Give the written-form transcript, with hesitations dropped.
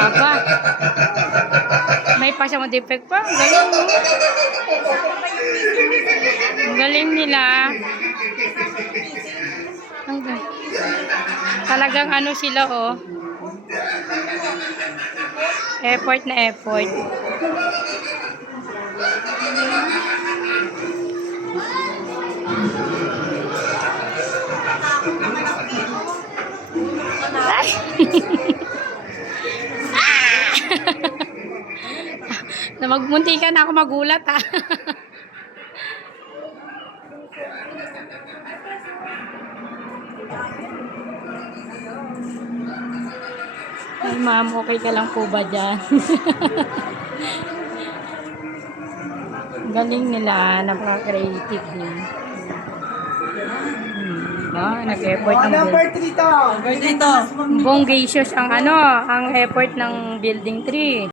Aba, may pa siyang defect pa. Ang galing, no? Ang galing nila. Ang galing. Talagang ano sila, oh. Effort na effort. Ay! Na magmunti ka na ako magulat, ha. Ay, ma'am, okay ka lang po ba dyan? Galing nila, napaka-creative din. Nag-effort ng Number 3 to. Bonggacious ang ano, ang effort ng building 3.